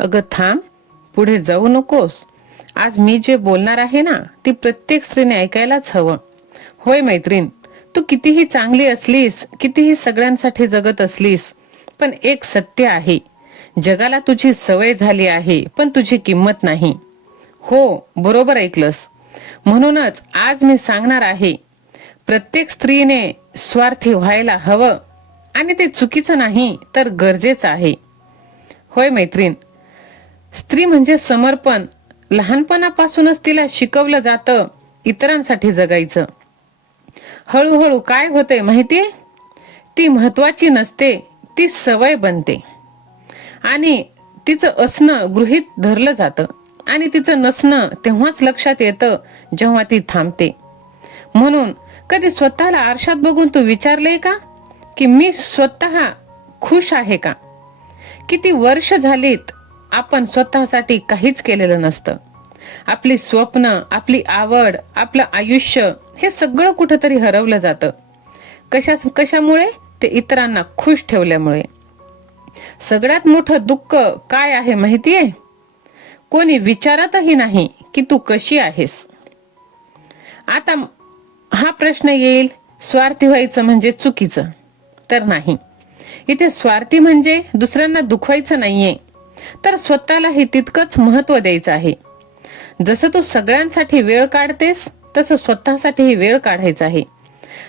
अगं थांब, पुढे जाऊ नकोस. आज मी जे बोलणार आहे ना, ती प्रत्येक स्त्रीने ऐकायलाच हवं. होय मैत्रीण, तू कितीही चांगली असलीस, कितीही सगळ्यांसाठी जगत असलीस, पण एक सत्य आहे, जगाला तुझी सवय झाली आहे, पण तुझी किंमत नाही. हो, बरोबर ऐकलंस. म्हणूनच आज मी सांगणार आहे, प्रत्येक स्त्रीने स्वार्थी व्हायला हवं, आणि ते चुकीचं नाही तर गरजेचं आहे. होय मैत्रीण, स्त्री म्हणजे समर्पण. लहानपणापासूनच तिला शिकवलं जातं इतरांसाठी जगायचं. हळूहळू काय होते माहितीये, ती महत्वाची नसते, ती सवय बनते. आणि तिचं असणं गृहीत धरलं जातं, आणि तिचं नसणं तेव्हाच लक्षात येतं जेव्हा ती थांबते. म्हणून कधी स्वतःला आरशात बघून तू विचारलंय का की मी स्वतः खुश आहे का? किती वर्ष झालीत आपण स्वतःसाठी काहीच केलेलं नसतं. आपली स्वप्न, आपली आवड, आपलं आयुष्य हे सगळं कुठंतरी हरवलं जातं. कशामुळे? ते इतरांना खुश ठेवल्यामुळे. सगळ्यात मोठं दुःख काय आहे माहितीये? कोणी विचारतही नाही की तू कशी आहेस. आता हा प्रश्न येईल, स्वार्थी व्हायचं म्हणजे चुकीचं? तर नाही. इथे स्वार्थी म्हणजे दुसऱ्यांना दुखवायचं नाहीये, तर स्वतःलाही तितकंच महत्व द्यायचं आहे. जसं तू सगळ्यांसाठी वेळ काढतेस, तसं स्वतःसाठीही वेळ काढायचा आहे.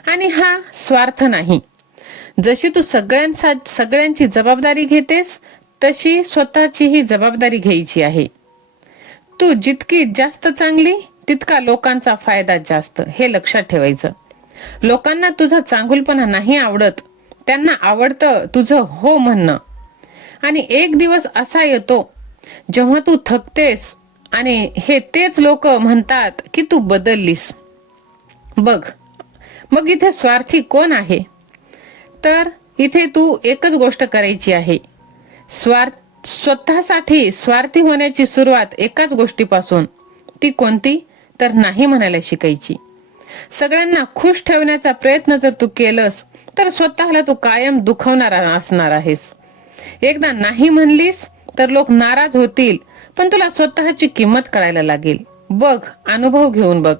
आणि हा स्वार्थ नाही. जशी तू सगळ्यांची जबाबदारी घेतेस, तशी स्वतःचीही जबाबदारी घ्यायची आहे. तू जितकी जास्त चांगली, तितका लोकांचा फायदा जास्त, हे लक्षात ठेवायचं. लोकांना तुझा चांगुलपणा नाही आवडत, त्यांना आवडतं तुझं हो म्हणणं. आणि एक दिवस असा येतो जेव्हा तू थकतेस आणि हे तेच लोक म्हणतात की तू बदललीस. बघ, मग इथे स्वार्थी कोण आहे? तर इथे तू एकच गोष्ट करायची आहे. स्वतःसाठी स्वार्थी होण्याची सुरुवात एकाच गोष्टीपासून. ती कोणती? तर नाही म्हणायला शिकायची. सगळ्यांना खुश ठेवण्याचा प्रयत्न जर तू केलंस, तर स्वतःला तू कायम दुखवणार असणार आहेस. एकदा नाही म्हणलीस तर लोक नाराज होतील, पण तुला स्वतःची किंमत कळायला लागेल. बघ, अनुभव घेऊन बघ.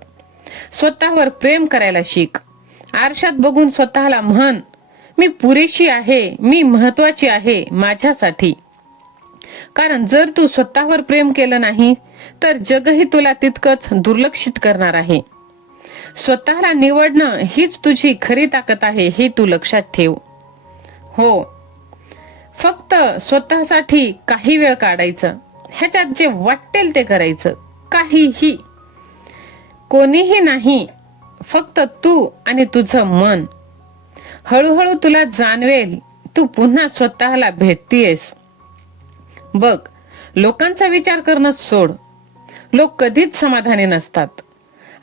स्वतःवर प्रेम करायला शिक. आरशात बघून स्वतःला म्हण, मी पुरेशी आहे, मी महत्वाची आहे माझ्यासाठी. कारण जर तू स्वतःवर प्रेम केलं नाही, तर जगही तुला तितकंच दुर्लक्षित करणार आहे. स्वतःला निवडणं हीच तुझी खरी ताकद आहे, हे तू लक्षात ठेव. हो, फक्त स्वतःसाठी काही वेळ काढायचं. ह्याच्यात जे वाटेल ते करायचं. काहीही, कोणीही नाही, फक्त तू आणि तुझं मन. हळूहळू तुला जाणवेल, तू पुन्हा स्वतःला भेटतीयस. बघ, लोकांचा विचार करणं सोड. लोक कधीच समाधानी नसतात.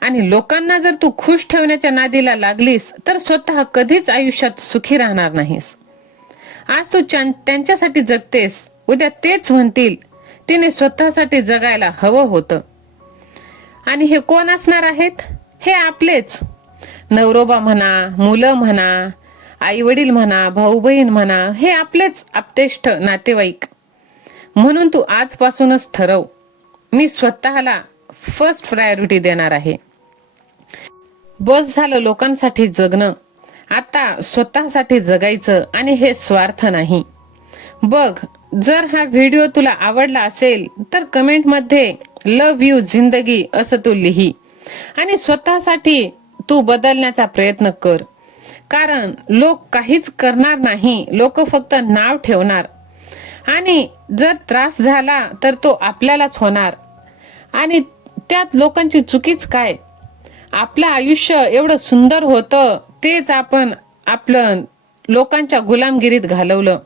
आणि लोकांना जर तू खुश ठेवण्याच्या नादीला लागलीस, तर स्वतः कधीच आयुष्यात सुखी राहणार नाहीस. आज तू त्यांच्यासाठी जगतेस, उद्या तेच म्हणतील तिने स्वतःसाठी जगायला हवं होतं. आणि हे कोण असणार आहेत? हे आपलेच नवरोबा म्हणा, मुलं म्हणा, आई वडील म्हणा, भाऊ बहीण म्हणा, हे आपलेच आप्तेष्ट नातेवाईक. म्हणून तू आजपासूनच ठरव, मी स्वतःला फर्स्ट प्रायोरिटी देणार आहे. बस झालं लोकांसाठी जगणं, आता स्वतःसाठी जगायचं. आणि हे स्वार्थ नाही. बघ, जर हा व्हिडिओ तुला आवडला असेल तर कमेंट मध्ये लव्ह यू जिंदगी असं तू लिही. आणि स्वतःसाठी तू बदलण्याचा प्रयत्न कर. कारण लोक काहीच करणार नाही, लोक फक्त नाव ठेवणार. आणि जर त्रास झाला तर तो आपल्यालाच होणार. आणि त्यात लोकांची चुकीच काय? आपलं आयुष्य एवढं सुंदर होतं, तेच आपण आपलं लोकांच्या गुलामगिरीत घालवलं.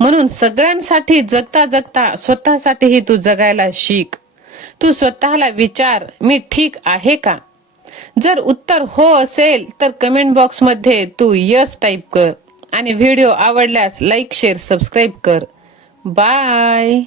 म्हणून सगळ्यांसाठी जगता जगता स्वतःसाठीही तू जगायला शिक. तू स्वतःला विचार, मी ठीक आहे का? जर उत्तर हो असेल तर कमेंट बॉक्स मध्ये तू यस टाईप कर. आणि व्हिडिओ आवडल्यास लाईक, शेअर, सबस्क्राईब कर. बाय.